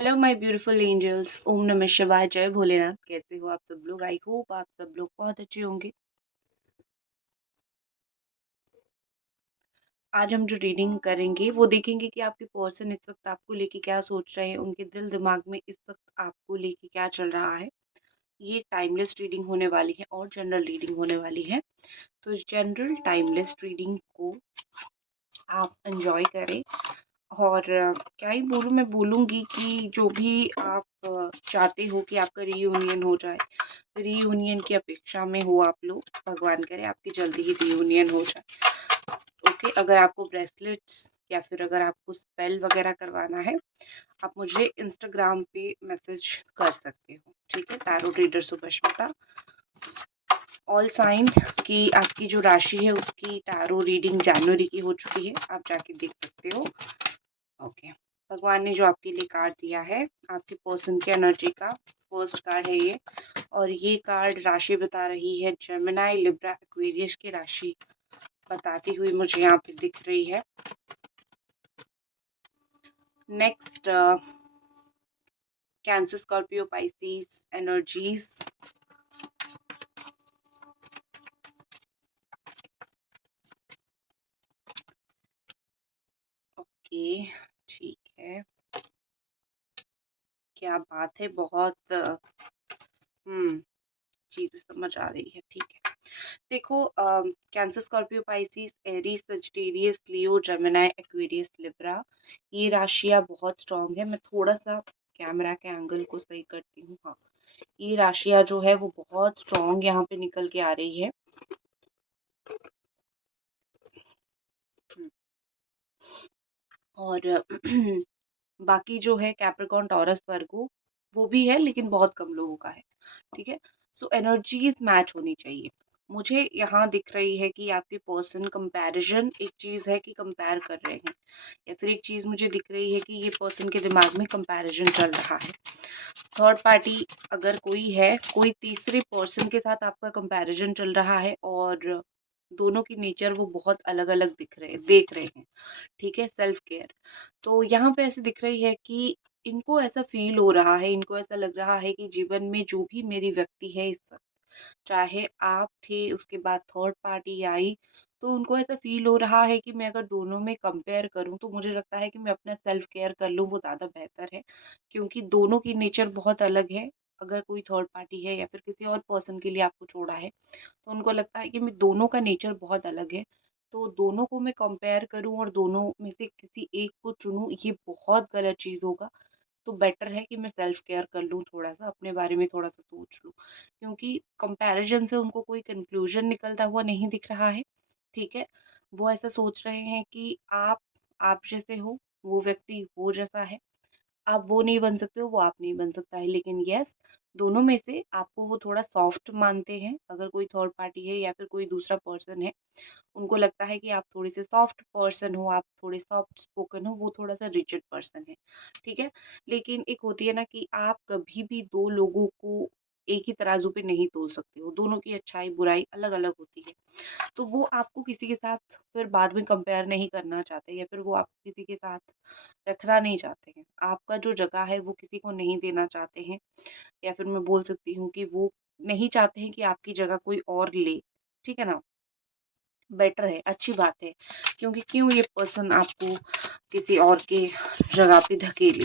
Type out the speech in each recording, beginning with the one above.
Hello my beautiful angels. ओम नमः शिवाय। जय भोलेनाथ। कैसे हो आप सब लोग? आई होप आप सब लोग बहुत अच्छे होंगे। आज हम जो रीडिंग करेंगे वो देखेंगे कि आपके पर्सन इस वक्त आपको लेके क्या सोच रहे हैं, उनके दिल दिमाग में इस वक्त आपको लेके क्या चल रहा है। ये टाइमलेस रीडिंग होने वाली है और जनरल रीडिंग होने वाली है। तो जनरल टाइमलेस रीडिंग को आप एंजॉय करें। और क्या ही बोलूँ, मैं बोलूँगी कि जो भी आप चाहते हो कि आपका रीयूनियन हो जाए, रीयूनियन की अपेक्षा में हो आप लोग। भगवान करे आपकी जल्दी ही रीयूनियन हो जाए। ओके, अगर आपको ब्रेसलेट्स या फिर अगर आपको स्पेल वगैरह करवाना है, आप मुझे इंस्टाग्राम पे मैसेज कर सकते हो। ठीक है, टैरो रीडर सुभष्मिता। ऑल साइन की आपकी जो राशि है उसकी टैरो रीडिंग जनवरी की हो चुकी है, आप जाके देख सकते हो। ओके, भगवान ने जो आपके लिए कार्ड दिया है आपके पर्सन की एनर्जी का फर्स्ट कार्ड है ये। और ये कार्ड राशि बता रही है जेमिनी लिब्रा एक्वेरियस की राशि बताती हुई मुझे यहाँ पे दिख रही है। Next, cancer Scorpio Pisces energies. Okay, ठीक है, क्या बात है, बहुत चीजें समझ आ रही है। ठीक है, देखो, Cancer Scorpio Pisces Aries Sagittarius Leo Gemini Aquarius Libra, ये राशियां बहुत स्ट्रांग है। मैं थोड़ा सा कैमरा के एंगल को सही करती हूँ। हाँ, ये राशियां जो है वो बहुत स्ट्रांग यहाँ पे निकल के आ रही है। और बाकी जो है कैप्रिकॉर्न टॉरस वर्गो वो भी है, लेकिन बहुत कम लोगों का है। ठीक है, सो एनर्जीज मैच होनी चाहिए। मुझे यहाँ दिख रही है कि आपके पर्सन कंपैरिजन, एक चीज है कि कंपेयर कर रहे हैं, या फिर एक चीज मुझे दिख रही है कि ये पर्सन के दिमाग में कंपैरिजन चल रहा है। थर्ड पार्टी अगर कोई है, कोई तीसरे पर्सन के साथ आपका कंपैरिजन चल रहा है और दोनों की नेचर वो बहुत अलग अलग देख रहे हैं। ठीक है, सेल्फ केयर। तो यहाँ पे ऐसे दिख रही है कि इनको ऐसा फील हो रहा है, इनको ऐसा लग रहा है कि जीवन में जो भी मेरी व्यक्ति है इस वक्त, चाहे आप थे, उसके बाद थर्ड पार्टी आई, तो उनको ऐसा फील हो रहा है कि मैं अगर दोनों में कंपेयर करूं तो मुझे लगता है कि मैं अपना सेल्फ केयर कर लूं, वो ज़्यादा बेहतर है। क्योंकि दोनों की नेचर बहुत अलग है। अगर कोई थर्ड पार्टी है या फिर किसी और पर्सन के लिए आपको छोड़ा है, तो उनको लगता है कि मैं दोनों का नेचर बहुत अलग है, तो दोनों को मैं कंपेयर करूं और दोनों में से किसी एक को चुनूं, ये बहुत गलत चीज़ होगा। तो बेटर है कि मैं सेल्फ केयर कर लूँ, थोड़ा सा अपने बारे में थोड़ा सा सोच लूँ। क्योंकि कंपैरिजन से उनको कोई कंक्लूजन निकलता हुआ नहीं दिख रहा है। ठीक है, वो ऐसा सोच रहे हैं कि आप जैसे हो, वो व्यक्ति वो जैसा है, आप वो नहीं बन सकते हो, वो आप नहीं बन सकता है। लेकिन यस, दोनों में से आपको वो थोड़ा सॉफ्ट मानते हैं। अगर कोई थर्ड पार्टी है या फिर कोई दूसरा पर्सन है, उनको लगता है कि आप थोड़े से सॉफ्ट पर्सन हो, आप थोड़े सॉफ्ट स्पोकन हो, वो थोड़ा सा रिजिड पर्सन है। ठीक है, लेकिन एक होती है ना कि आप कभी भी दो लोगों को एक ही तराजू पे नहीं तोल सकते हो, दोनों की अच्छाई बुराई अलग अलग होती है। तो वो आपको किसी के साथ फिर बाद में कंपेयर नहीं करना चाहते, या फिर वो आपको किसी के साथ रखना नहीं चाहते हैं। आपका जो जगह है वो किसी को नहीं देना चाहते हैं, या फिर मैं बोल सकती हूँ कि वो नहीं चाहते हैं कि आपकी जगह कोई और ले। ठीक है ना, बेटर है, अच्छी बात है। क्योंकि क्यों ये पर्सन आपको किसी और के जगह पे धकेले।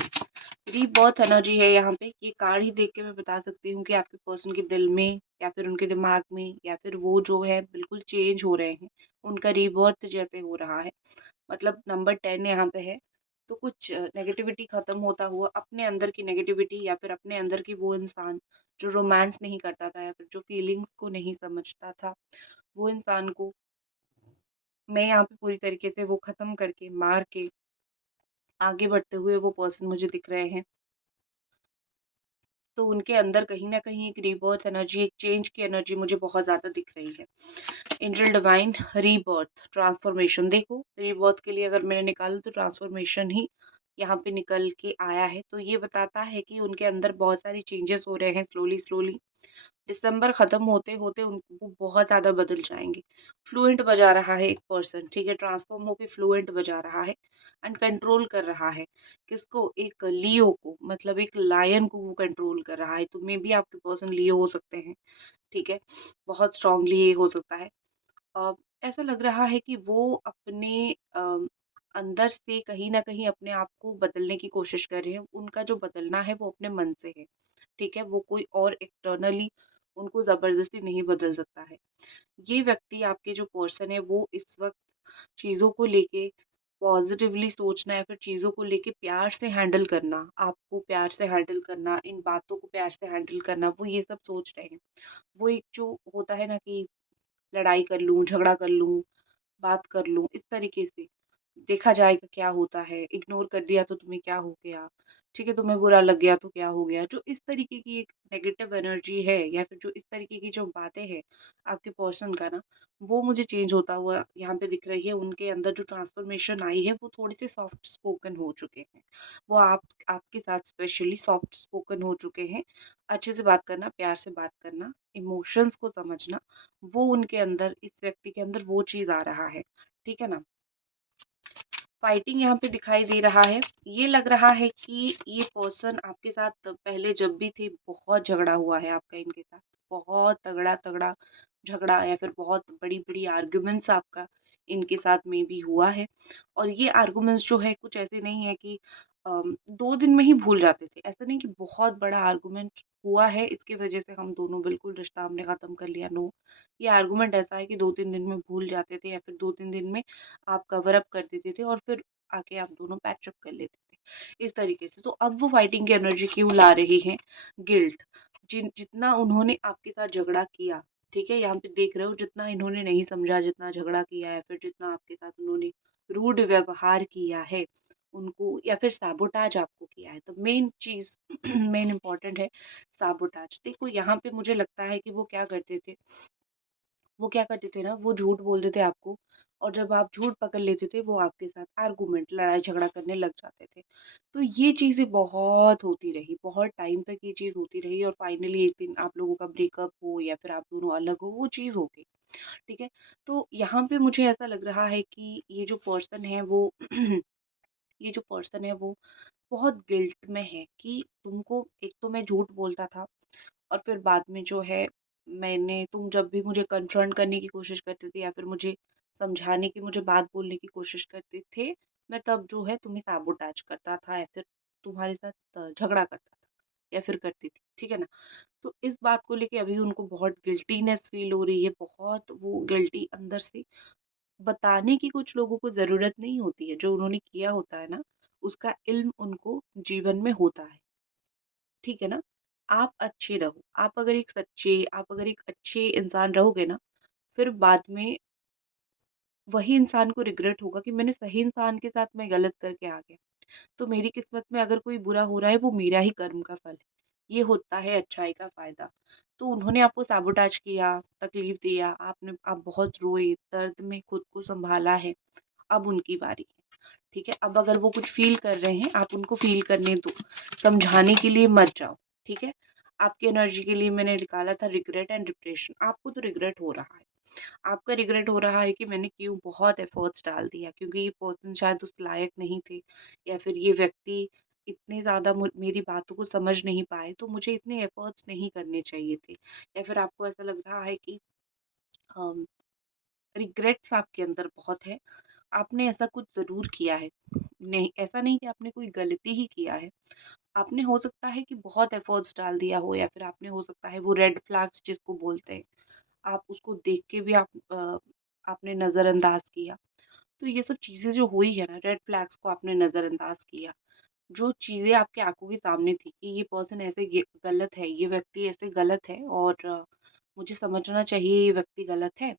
रीबर्थ एनर्जी है यहाँ पे। ये कार्ड ही देख के मैं बता सकती हूँ कि आपके पर्सन के दिल में या फिर उनके दिमाग में या फिर वो जो है बिल्कुल चेंज हो रहे हैं, उनका रीबर्थ जैसे हो रहा है। मतलब नंबर 10 यहाँ पे है। तो कुछ नेगेटिविटी खत्म होता हुआ, अपने अंदर की नेगेटिविटी या फिर अपने अंदर की वो इंसान जो रोमांस नहीं करता था या फिर जो फीलिंग्स को नहीं समझता था, वो इंसान को मैं यहाँ पे पूरी तरीके से वो खत्म करके मार के आगे बढ़ते हुए वो पर्सन मुझे दिख रहे हैं। तो उनके अंदर कहीं ना कहीं एक रीबर्थ एनर्जी, एक चेंज की एनर्जी मुझे बहुत ज़्यादा दिख रही है। Angel divine, rebirth, transformation. देखो, रीबर्थ के लिए अगर मैंने निकाला तो ट्रांसफॉर्मेशन ही यहाँ पे निकल के आया है। तो ये बताता है कि उनके अंदर बहुत सारी चेंजेस हो रहे हैं स्लोली स्लोली। दिसंबर खत्म होते होते उन वो बहुत ज्यादा बदल जाएंगे। फ्लुएंट बजा रहा है एक पर्सन, ठीक है, ट्रांसफॉर्म होके फ्लुएंट बजा रहा है एंड कंट्रोल कर रहा है। किसको? एक लियो को, मतलब एक लायन को वो कंट्रोल कर रहा है। तो मे बी आपके पर्सन लियो हो सकते हैं, ठीक है, बहुत स्ट्रांगली ये हो सकता है। अ, ऐसा लग रहा है कि वो अपने अंदर से कहीं न कहीं अपने आप को बदलने की कोशिश कर रहे हैं। उनका जो बदलना है वो अपने मन से है, ठीक है? वो कोई और एक्सटर्नली उनको ज़बरदस्ती नहीं बदल सकता है। ये व्यक्ति, आपके जो पर्सन है, वो इस वक़्त चीज़ों को लेके पॉज़िटिवली सोचना या फिर चीज़ों को लेके प्यार से हैंडल करना, आपको प्यार से हैंडल करना, इन बातों को प्यार से हैंडल करना, वो ये सब सोच रहे हैं। वो एक जो होता है ना कि लड़ाई कर लूँ, झगड़ा कर लूँ, बात कर लूँ, इस तरीके से। देखा जाएगा क्या होता है, इग्नोर कर दिया तो तुम्हें क्या हो गया, ठीक है, तुम्हें बुरा लग गया तो क्या हो गया। जो इस तरीके की एक नेगेटिव एनर्जी है या फिर जो इस तरीके की जो बातें हैं आपके पर्सन का ना, वो मुझे चेंज होता हुआ यहाँ पे दिख रही है। उनके अंदर जो ट्रांसफॉर्मेशन आई है वो थोड़ी सी सॉफ्ट स्पोकन हो चुके हैं। वो आपके साथ स्पेशली सॉफ्ट स्पोकन हो चुके हैं। अच्छे से बात करना, प्यार से बात करना, इमोशंस को समझना, वो उनके अंदर, इस व्यक्ति के अंदर वो चीज़ आ रहा है, ठीक है ना? फाइटिंग यहाँ पे दिखाई दे रहा है। ये लग रहा है कि ये पर्सन आपके साथ पहले जब भी थे बहुत झगड़ा हुआ है आपका इनके साथ। बहुत तगड़ा-तगड़ा झगड़ा या फिर बहुत बड़ी-बड़ी आर्ग्यूमेंट्स आपका इनके साथ में भी हुआ है। और ये आर्ग्यूमेंट्स जो है कुछ ऐसे नहीं है कि 2 दिन में ही भूल जाते थे। ऐसा नहीं कि बहुत बड़ा आर्ग्यूमेंट हुआ है इसकी वजह से हम दोनों बिल्कुल रिश्ता हमने खत्म कर लिया, नो। ये आर्ग्यूमेंट ऐसा है कि 2-3 दिन में भूल जाते थे या फिर 2-3 दिन में आप कवर अप कर देते थे और फिर आके आप दोनों पैच अप कर लेते थे, इस तरीके से। तो अब वो फाइटिंग की एनर्जी क्यों ला रही हैं? गिल्ट। जितना उन्होंने आपके साथ झगड़ा किया, ठीक है, यहाँ पे देख रहे हो, जितना इन्होंने नहीं समझा, जितना झगड़ा किया है, फिर जितना आपके साथ उन्होंने रूड व्यवहार किया है उनको, या फिर सैबोटाज आपको किया है, तो मेन चीज मेन इंपॉर्टेंट है सैबोटाज। देखो यहाँ पे मुझे लगता है कि वो क्या करते थे ना, वो झूठ बोलते थे आपको, और जब आप झूठ पकड़ लेते थे वो आपके साथ आर्गुमेंट, लड़ाई झगड़ा करने लग जाते थे। तो ये चीजें बहुत होती रही, बहुत टाइम तक ये चीज होती रही, और फाइनली एक दिन आप लोगों का ब्रेकअप हो या फिर आप दोनों अलग हो, वो चीज हो गई, ठीक है। तो यहाँ पे मुझे ऐसा लग रहा है कि ये जो पर्सन है वो ये जो पर्सन है वो बहुत गिल्ट में है कि तुमको, एक तो मैं झूठ बोलता था, और फिर बाद में जो है, तुम जब भी मुझे कन्फ्रंट करने की कोशिश करते थे या फिर मुझे समझाने की, मुझे बात बोलने की कोशिश करते थे, मैं तब जो है तुम्हें सैबोटाज करता था या फिर तुम्हारे साथ झगड़ा करता था या फिर करती थी, ठीक है ना? तो इस बात को लेके अभी उनको बहुत गिल्टीनेस फील हो रही है, बहुत वो गिल्टी अंदर से। बताने की कुछ लोगों को ज़रूरत नहीं होती है, जो उन्होंने किया होता है ना, उसका इल्म उनको जीवन में होता है, ठीक है ना? आप अच्छे रहो, आप अगर एक अच्छे इंसान रहोगे ना, फिर बाद में वही इंसान को रिग्रेट होगा कि मैंने सही इंसान के साथ मैं गलत करके आ गया। तो मेरी किस्मत में अगर कोई बुरा हो रहा है, वो मेरा ही कर्म का फल है। ये होता है अच्छाई का फ़ायदा। तो उन्होंने आपको सैबोटाज किया, तकलीफ दिया, आप बहुत रोए, दर्द में खुद को सँभाला है, अब उनकी बारी है। ठीक है? अब अगर वो कुछ फ़ील कर रहे हैं, आप उनको फ़ील करने दो, समझाने के लिए मत जाओ, ठीक है? आपकी एनर्जी के लिए मैंने निकाला था रिग्रेट एंड डिप्रेशन, आपको तो रिग्रेट हो रहा है। आपका रिग्रेट हो रहा है कि मैंने क्यों बहुत एफर्ट्स डाल दिया, क्योंकि ये पर्सन शायद उस लायक नहीं थे, या फिर ये व्यक्ति इतने ज़्यादा मेरी बातों को समझ नहीं पाए, तो मुझे इतने एफर्ट्स नहीं करने चाहिए थे। या फिर आपको ऐसा लग रहा है कि रिग्रेट्स आपके अंदर बहुत है, आपने ऐसा कुछ ज़रूर किया है। नहीं, ऐसा नहीं कि आपने कोई गलती ही किया है। आपने हो सकता है कि बहुत एफर्ट्स डाल दिया हो, या फिर आपने हो सकता है वो रेड फ्लैग्स जिसको बोलते हैं, आप उसको देख के भी आपने नज़रअंदाज किया। तो ये सब चीज़ें जो हुई है ना, रेड फ्लैग्स को आपने नज़रअंदाज किया। जो चीज़ें आपकी आँखों के सामने थी कि ये पर्सन ऐसे गलत है, ये व्यक्ति ऐसे गलत है, और मुझे समझना चाहिए ये व्यक्ति गलत है।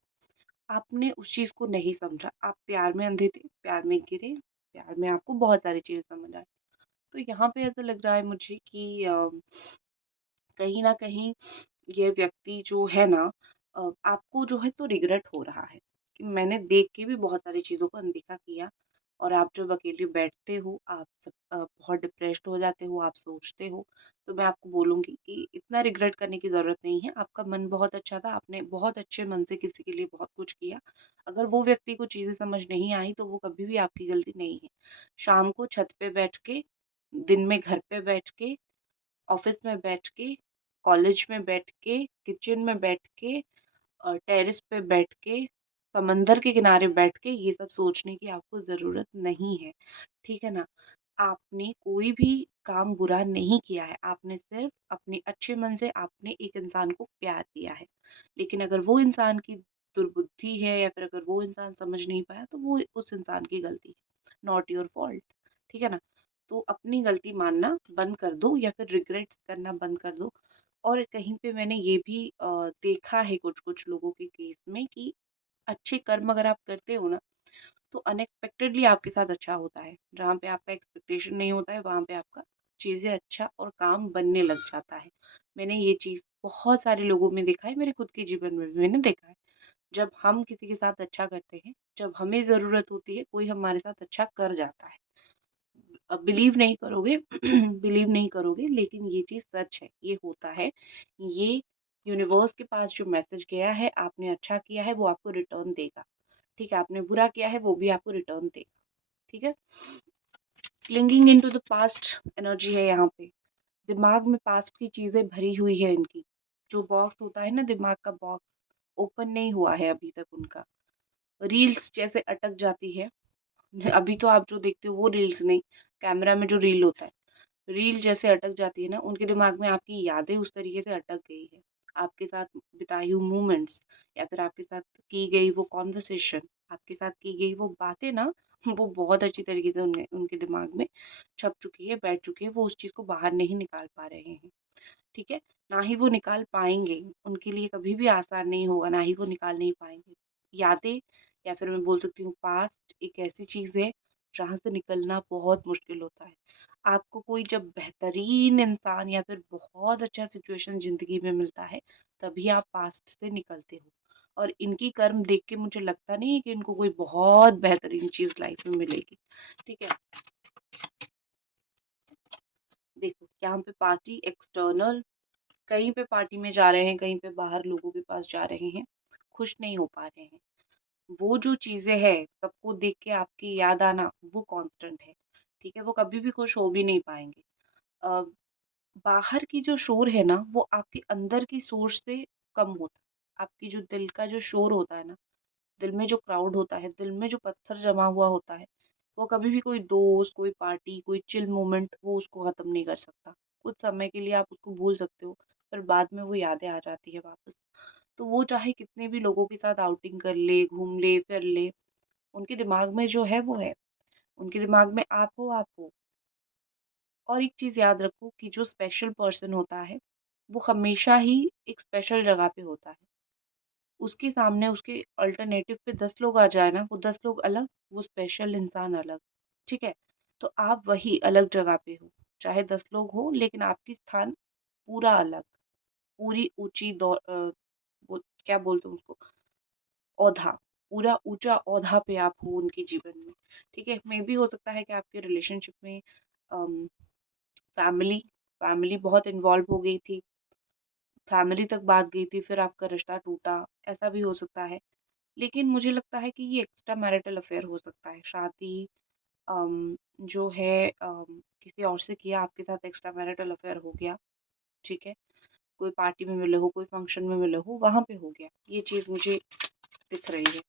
आपने उस चीज़ को नहीं समझा। आप प्यार में अंधे थे, प्यार में गिरे, प्यार में आपको बहुत सारी चीज़ें समझ आई। तो यहाँ पे ऐसा लग रहा है मुझे कि कहीं न कहीं ये व्यक्ति जो है ना, आपको जो है तो रिग्रेट हो रहा है कि मैंने देख के भी बहुत सारी चीज़ों को अनदेखा किया। और आप जब अकेले बैठते हो, आप बहुत डिप्रेस्ड हो जाते हो, आप सोचते हो, तो मैं आपको बोलूँगी कि इतना रिग्रेट करने की ज़रूरत नहीं है। आपका मन बहुत अच्छा था, आपने बहुत अच्छे मन से किसी के लिए बहुत कुछ किया। अगर वो व्यक्ति को चीज़ें समझ नहीं आई, तो वो कभी भी आपकी गलती नहीं है। शाम को छत पे बैठ के, दिन में घर पे बैठ के, ऑफ़िस में बैठ के, कॉलेज में बैठ के, किचन में बैठ के, टेरेस पे बैठ के, समंदर के किनारे बैठ के ये सब सोचने की आपको ज़रूरत नहीं है, ठीक है ना? आपने कोई भी काम बुरा नहीं किया है, आपने सिर्फ़ अपने अच्छे मन से आपने एक इंसान को प्यार किया है। लेकिन अगर वो इंसान की दुर्बुद्धि है या फिर अगर वो इंसान समझ नहीं पाया, तो वो उस इंसान की गलती है, नॉट योर फॉल्ट, ठीक है ना? तो अपनी गलती मानना बंद कर दो या फिर रिग्रेट्स करना बंद कर दो। और कहीं पे मैंने ये भी देखा है कुछ-कुछ लोगों के केस में कि अच्छे कर्म अगर आप करते हो ना, तो अनएक्सपेक्टेडली आपके साथ अच्छा होता है। जहाँ पे आपका एक्सपेक्टेशन नहीं होता है, वहाँ पे आपका चीज़ें अच्छा और काम बनने लग जाता है। मैंने ये चीज़ बहुत सारे लोगों में देखा है, मेरे खुद के जीवन में भी मैंने देखा है। जब हम किसी के साथ अच्छा करते हैं, जब हमें ज़रूरत होती है, कोई हमारे साथ अच्छा कर जाता है। बिलीव नहीं करोगे बिलीव नहीं करोगे, लेकिन ये चीज़ सच है, ये होता है। ये यूनिवर्स के पास जो मैसेज गया है, आपने अच्छा किया है, वो आपको रिटर्न देगा। ठीक है? आपने बुरा किया है, वो भी आपको रिटर्न देगा। ठीक है? Clinging into the past energy है यहाँ पे। दिमाग में पास्ट की चीज़ें भरी हुई है इनकी। जो बॉक्स होता है ना, दिमाग का बॉक्स, ओपन नहीं हुआ है अभी तक उनका। रील्स जैसे अटक जाती है। अभी तो आप जो देखते हो वो रील्स नहीं, कैमरा में जो रील होता है। रील जैसे अटक जाती है ना, उनके दिमाग में आपकी यादें उस तरीके से अटक गई है। आपके साथ बिताई हुई मोमेंट्स या फिर आपके साथ की गई वो कॉन्वर्सेशन, आपके साथ की गई वो बातें ना, वो बहुत अच्छी तरीके से उनके उनके दिमाग में छप चुकी है, बैठ चुकी है। वो उस चीज़ को बाहर नहीं निकाल पा रहे हैं। ठीक है? ना ही वो निकाल पाएँगे, उनके लिए कभी भी आसान नहीं होगा, ना ही वो निकाल नहीं पाएँगे। यादें या फिर मैं बोल सकती हूँ पास्ट एक ऐसी चीज़ है, जहाँ से निकलना बहुत मुश्किल होता है। आपको कोई जब बेहतरीन इंसान या फिर बहुत अच्छा सिचुएशन ज़िंदगी में मिलता है, तभी आप पास्ट से निकलते हो। और इनकी कर्म देख के मुझे लगता नहीं है कि इनको कोई बहुत बेहतरीन चीज़ लाइफ़ में मिलेगी। ठीक है? देखो, यहाँ पे पार्टी एक्सटर्नल, कहीं पे पार्टी में जा रहे हैं, कहीं पे बाहर लोगों के पास जा रहे हैं, खुश नहीं हो पा रहे हैं। वो जो चीज़ें हैं, सबको देख के आपकी याद आना, वो कांस्टेंट है, ठीक है? वो कभी भी खुश हो भी नहीं पाएँगे। अ, बाहर की जो शोर है ना, वो आपके अंदर की सोच से कम होता है। आपकी जो दिल का जो शोर होता है ना, दिल में जो क्राउड होता है, दिल में जो पत्थर जमा हुआ होता है, वो कभी भी कोई दोस्त, कोई पार्टी, कोई चिल मोमेंट वो उसको ख़त्म नहीं कर सकता। कुछ समय के लिए आप उसको भूल सकते हो, पर बाद में वो यादें आ जाती है वापस। तो वो चाहे कितने भी लोगों के साथ आउटिंग कर ले, घूम ले, फिर ले, उनके दिमाग में जो है वो है। उनके दिमाग में आप हो। और एक चीज़ याद रखो कि जो स्पेशल पर्सन होता है, वो हमेशा ही एक स्पेशल जगह पे होता है। उसके सामने उसके अल्टरनेटिव पे 10 लोग आ जाए ना, वो 10 लोग अलग, वो स्पेशल इंसान अलग, ठीक है? तो आप वही अलग जगह पे हो, चाहे 10 लोग हो लेकिन आपकी स्थान पूरा अलग, पूरी ऊँची वो क्या बोलते हैं उसको, ओहदा, पूरा ऊँचा ओहदा पे आप हो उनके जीवन में, ठीक है? मेबी हो सकता है कि आपके रिलेशनशिप में अम, फैमिली फैमिली बहुत इन्वॉल्व हो गई थी, फैमिली तक बात गई थी, फिर आपका रिश्ता टूटा, ऐसा भी हो सकता है। लेकिन मुझे लगता है कि ये एक्स्ट्रा मैरिटल अफेयर हो सकता है। शादी जो है किसी और से किया, आपके साथ एक्स्ट्रा मैरिटल अफेयर हो गया, ठीक है? कोई पार्टी में मिले हो, कोई फंक्शन में मिले हो, वहाँ पे हो गया। ये चीज़ मुझे दिख रही है।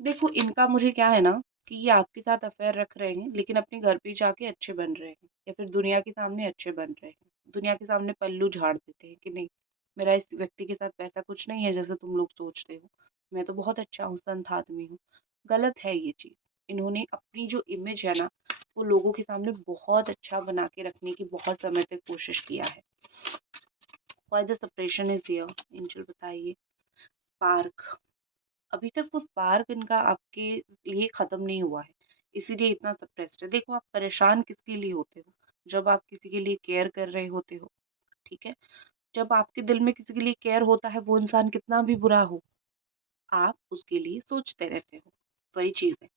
देखो, इनका मुझे क्या है ना कि ये आपके साथ अफेयर रख रहे हैं, लेकिन अपने घर पे जाके अच्छे बन रहे हैं या फिर दुनिया के सामने अच्छे बन रहे हैं। दुनिया के सामने पल्लू झाड़ देते हैं कि नहीं, मेरा इस व्यक्ति के साथ वैसा कुछ नहीं है जैसा तुम लोग सोचते हो। मैं तो बहुत अच्छा हूँ, संत आदमी हूँ। गलत है ये चीज़। इन्होंने अपनी जो इमेज है ना, वो लोगों के सामने बहुत अच्छा बना के रखने की बहुत समय तक कोशिश किया है। Why the separation is here? Angel बताइए। स्पार्क, अभी तक वो स्पार्क इनका आपके लिए खत्म नहीं हुआ है, इसीलिए इतना सप्रेस्ड है। देखो, आप परेशान किसके लिए होते हो? जब आप किसी के लिए केयर कर रहे होते हो, ठीक है? जब आपके दिल में किसी के लिए केयर होता है, वो इंसान कितना भी बुरा हो, आप उसके लिए सोचते रहते हो। वही चीज़ है।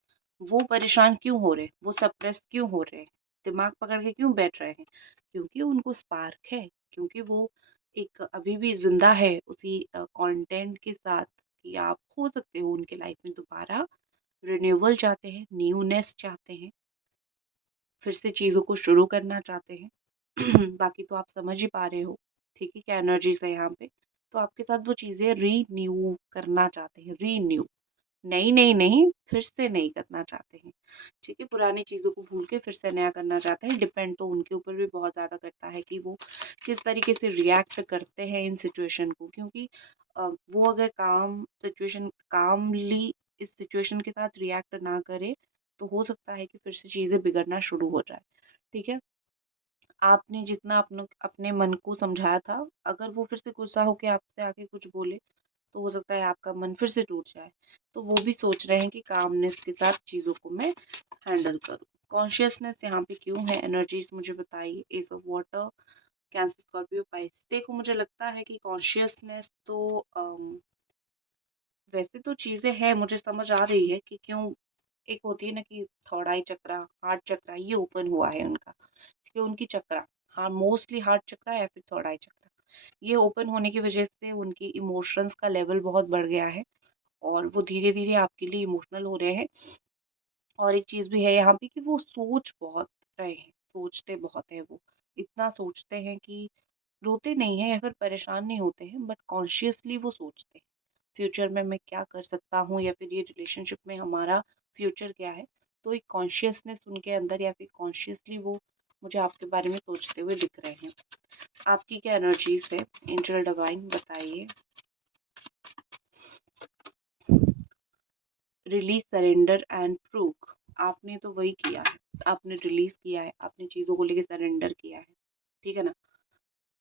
वो परेशान क्यों हो रहे हैं, वो सप्रेस क्यों हो रहे हैं, दिमाग पकड़ के क्यों बैठ रहे हैं? क्योंकि उनको स्पार्क है, क्योंकि वो एक अभी भी जिंदा है उसी कंटेंट के साथ कि आप हो सकते हो उनके लाइफ में दोबारा रिन्यूअल चाहते हैं, न्यूनेस चाहते हैं, फिर से चीज़ों को शुरू करना चाहते हैं। बाकी तो आप समझ ही पा रहे हो, ठीक है, क्या एनर्जीज़ है यहाँ पे। तो आपके साथ वो चीज़ें रीन्यू करना चाहते हैं, रीन्यू, नई नई नहीं, फिर से नई करना चाहते हैं, ठीक है। पुरानी चीज़ों को भूल के फिर से नया करना चाहते हैं। डिपेंड तो उनके ऊपर भी बहुत ज़्यादा करता है कि वो किस तरीके से रिएक्ट करते हैं इन सिचुएशन को, क्योंकि वो अगर कामली इस सिचुएशन के साथ रिएक्ट ना करे, तो हो सकता है कि फिर से चीज़ें बिगड़ना शुरू हो जाए, ठीक है। आपने जितना अपने मन को समझाया था, अगर वो फिर से गुस्सा होके आपसे आके कुछ बोले, तो हो सकता है आपका मन फिर से टूट जाए। तो वो भी सोच रहे हैं कि कामनेस के साथ चीज़ों को मैं हैंडल करूँ। कॉन्शियसनेस यहाँ पे क्यों है? एनर्जीज़ मुझे बताइए। S of water, cancer, Scorpio, Pisces. देखो, मुझे लगता है कि कॉन्शियसनेस तो वैसे तो चीज़ें हैं, मुझे समझ आ रही है कि क्यों। एक होती है ना कि थर्ड आई चक्रा, हार्ट चक्रा, ये ओपन हुआ है उनका, कि उनकी चक्रा, हाँ, मोस्टली हार्ट चक्रा या फिर थर्ड आई चक्रा, ये ओपन होने की वजह से उनकी इमोशंस का लेवल बहुत बढ़ गया है और वो धीरे धीरे आपके लिए इमोशनल हो रहे हैं। और एक चीज़ भी है यहाँ पे कि वो सोच बहुत रहे हैं, सोचते बहुत है वो, इतना सोचते हैं कि रोते नहीं हैं या फिर परेशान नहीं होते हैं, बट कॉन्शियसली वो सोचते हैं फ्यूचर में मैं क्या कर सकता हूँ या फिर ये रिलेशनशिप में हमारा फ्यूचर क्या है। तो एक कॉन्शियसनेस उनके अंदर या फिर कॉन्शियसली वो मुझे आपके बारे में सोचते हुए दिख रहे हैं। आपकी क्या एनर्जीज है? एंजल डिवाइन बताइए। Release, surrender and proof. आपने तो वही किया है, आपने रिलीज किया है, आपने चीज़ों को लेके सरेंडर किया है, ठीक है ना।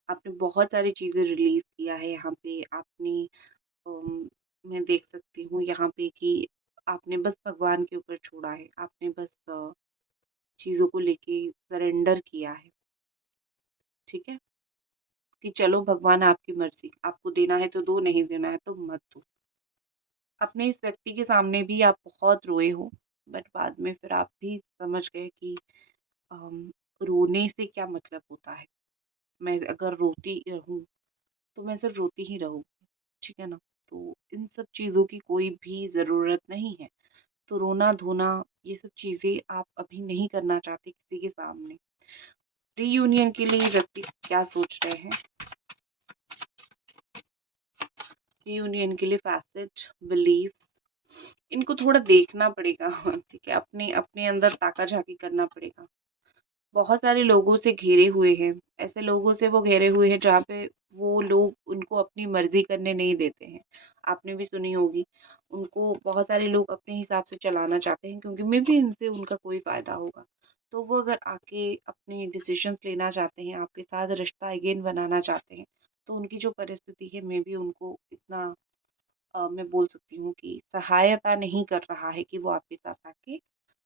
आपने बहुत सारी चीज़ें रिलीज किया है यहाँ पे। आपने मैं देख सकती हूँ यहाँ पे कि आपने बस भगवान के ऊपर छोड़ा है, आपने बस चीज़ों को लेके सरेंडर किया है, ठीक है, कि चलो भगवान आपकी मर्जी, आपको देना है तो दो, नहीं देना है तो मत दो। अपने इस व्यक्ति के सामने भी आप बहुत रोए हो, बट बाद में फिर आप भी समझ गए कि अम, रोने से क्या मतलब होता है। मैं अगर रोती रहूं तो मैं सिर्फ रोती ही रहूंगी, ठीक है ना। तो इन सब चीज़ों की कोई भी ज़रूरत नहीं है। तो रोना धोना ये सब चीज़ें आप अभी नहीं करना चाहते किसी के सामने। रीयूनियन के लिए व्यक्ति क्या सोच रहे हैं? रीयूनियन के लिए फैसेट, बिलीव्स, इनको थोड़ा देखना पड़ेगा। ठीक है, अपने अपने अंदर ताका झाकी करना पड़ेगा। बहुत सारे लोगों से घेरे हुए हैं, ऐसे लोगों से वो घेरे हुए हैं जहाँ पे वो लोग उनको अपनी मर्जी करने नहीं देते हैं। आपने भी सुनी होगी, उनको बहुत सारे लोग अपने हिसाब से चलाना चाहते हैं क्योंकि मे बी इनसे उनका कोई फायदा होगा। तो वो अगर आके अपनी डिसीजंस लेना चाहते हैं, आपके साथ रिश्ता अगेन बनाना चाहते हैं, तो उनकी जो परिस्थिति है मे बी उनको इतना मैं बोल सकती हूँ कि सहायता नहीं कर रहा है कि वो आपके साथ आके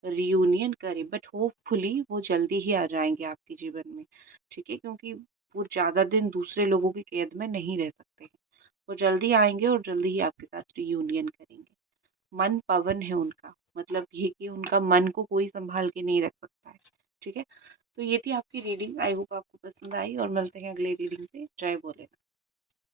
रियूनियन करे, बट होपफुली वो जल्दी ही आ जाएंगे आपके जीवन में, ठीक है, क्योंकि वो ज़्यादा दिन दूसरे लोगों की कैद में नहीं रह सकते हैं। वो जल्दी आएंगे और जल्दी ही आपके साथ रियूनियन करेंगे। मन पवन है उनका, मतलब ये कि उनका मन को कोई संभाल के नहीं रख सकता है, ठीक है। तो ये थी आपकी रीडिंग, आई होप आपको पसंद आई और मिलते हैं अगले रीडिंग पे। जय भोलेनाथ।